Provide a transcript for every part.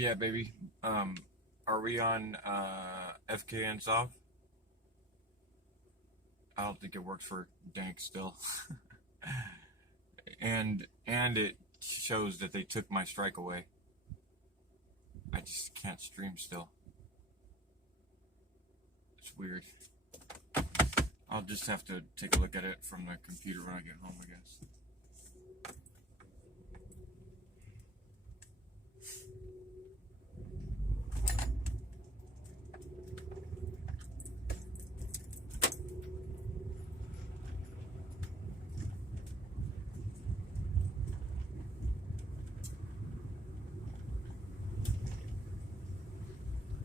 Yeah, baby. Are we on FKN Soft? I don't think it works for Dank still. and it shows that they took my strike away. I just can't stream still. It's weird. I'll just have to take a look at it from the computer when I get home, I guess.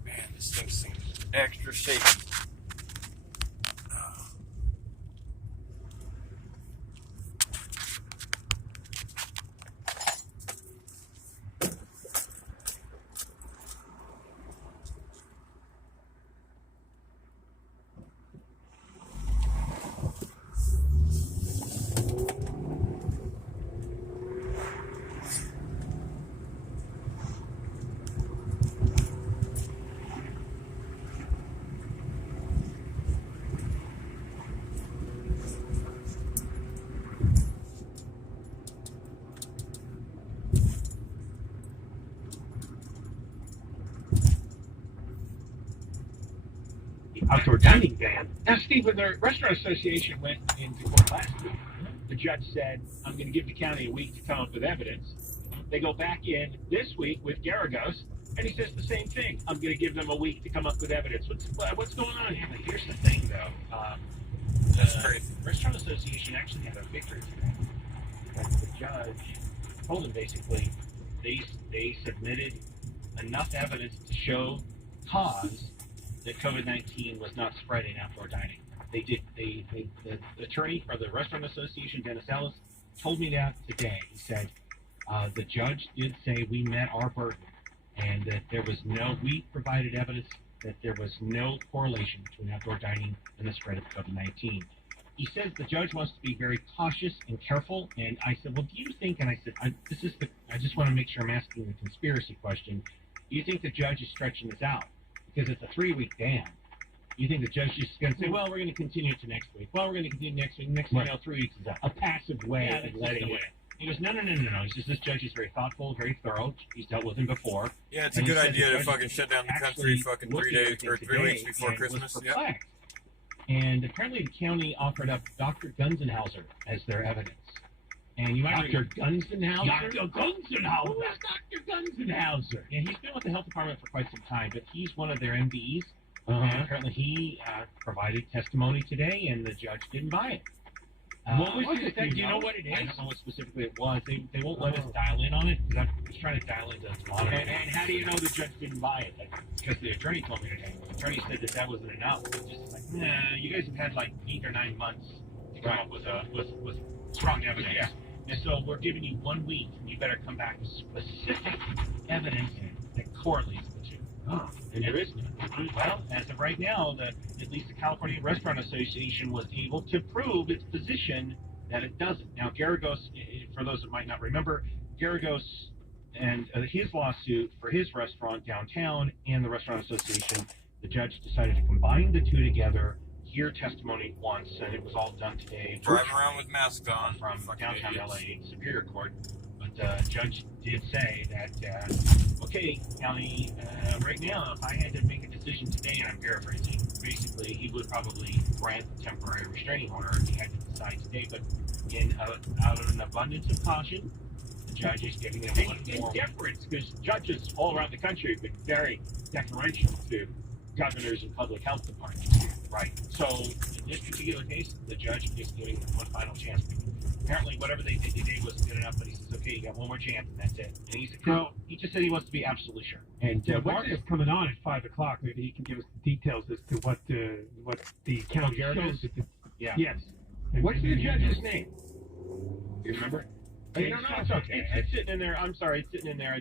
Man, this thing seems extra shaky. Outdoor dining ban. Now, Steve, when the Restaurant Association went into court last week, the judge said, I'm going to give the county a week to come up with evidence. They go back in this week with Garagos, and he says the same thing. I'm going to give them a week to come up with evidence. What's going on here? But here's the thing, though. That's crazy. The Restaurant Association actually had a victory today. The judge told them basically they submitted enough evidence to show cause that COVID-19 was not spreading outdoor dining. They did. The attorney for the Restaurant Association, Dennis Ellis, told me that today. He said the judge did say we met our burden, and that we provided evidence that there was no correlation between outdoor dining and the spread of COVID-19. He said the judge wants to be very cautious and careful, and I said, well, do you think, and I said, I just want to make sure I'm asking the conspiracy question, do you think the judge is stretching this out? Because it's a 3-week ban. You think the judge is going to say, well, we're going to continue it to next week. Well, we're going to continue next week. Next thing you know, 3 weeks is up. A passive way of letting it. He goes, no. He says, this judge is very thoughtful, very thorough. He's dealt with him before. Yeah, it's a good idea to fucking shut down the country fucking 3 days or 3 weeks before Christmas. Yeah. And apparently the county offered up Dr. Gunzenhauser as their evidence. And you might Dr. Gunzenhauser? Dr. Gunzenhauser. Who is Dr. Gunzenhauser? Yeah, he's been with the health department for quite some time, but he's one of their MDs. And apparently he provided testimony today, and the judge didn't buy it. What was it? Do you know what it is? I don't know what specifically it was. They won't let us dial in on it, because I was trying to dial into the monitor. And how do you know the judge didn't buy it? Because the attorney told me today. The attorney said that wasn't enough. It was just like, nah, you guys have had like 8 or 9 months to come up with strong evidence. Yeah. And so we're giving you 1 week, and you better come back with specific evidence that correlates the two. Oh, and there is none. Well, as of right now, at least the California Restaurant Association was able to prove its position that it doesn't. Now, Garagos, for those that might not remember, Garagos and his lawsuit for his restaurant downtown and the Restaurant Association, the judge decided to combine the two together, hear testimony once, and it was all done today. Drive around with masks on. From downtown LA Superior Court. But the judge did say that, okay, county, right now, if I had to make a decision today, and I'm paraphrasing, basically he would probably grant the temporary restraining order if he had to decide today. But out of an abundance of caution, the judge is giving them one more deference, because judges all around the country have been very deferential to governors and public health departments. Right. So in this particular case, the judge is giving them one final chance. Apparently, whatever they did today wasn't good enough, but he says, okay, you got one more chance, and that's it. And he just said he wants to be absolutely sure. And Mark is coming on at 5 o'clock. Maybe he can give us the details as to what the county shows. Yeah. Yes. And what's the judge's name? You remember? No, it's okay. It's sitting in there. I'm sorry, it's sitting in there.